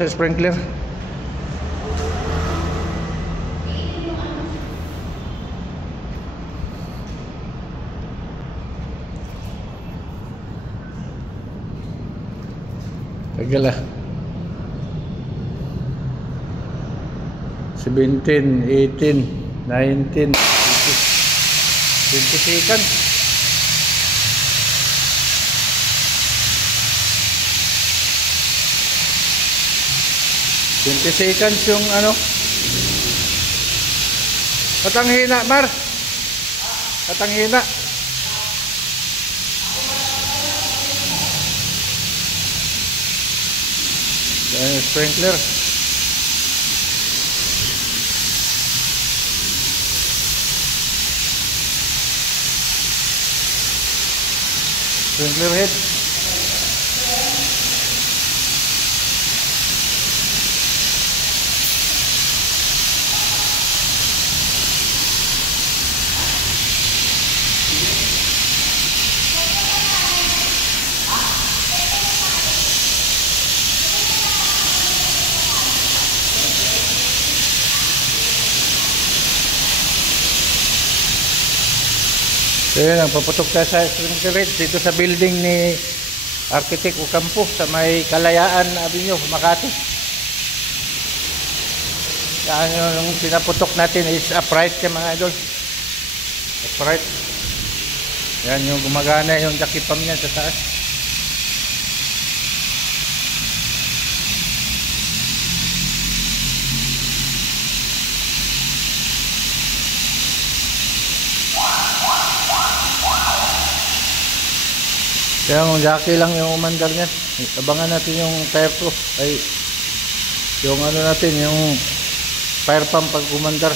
Sa sprinkler. Tagal ah. 17, 18, 19, 20 seconds. Seconds yung ano. Patang hina, Mar. Patang hina. Sprinkler. Sprinkler head. So yun, paputok tayo sa sprinkler dito sa building ni Architect Ocampo sa may Kalayaan Avenue, Makati. Yan yung pinaputok natin is upright yung mga idol. Upright. Yan yung gumagana yung jakipam niya sa taas. Kaya yung jockey lang yung umandar niya. Abangan natin yung tire proof ay yung ano natin, yung fire pump pag umandar.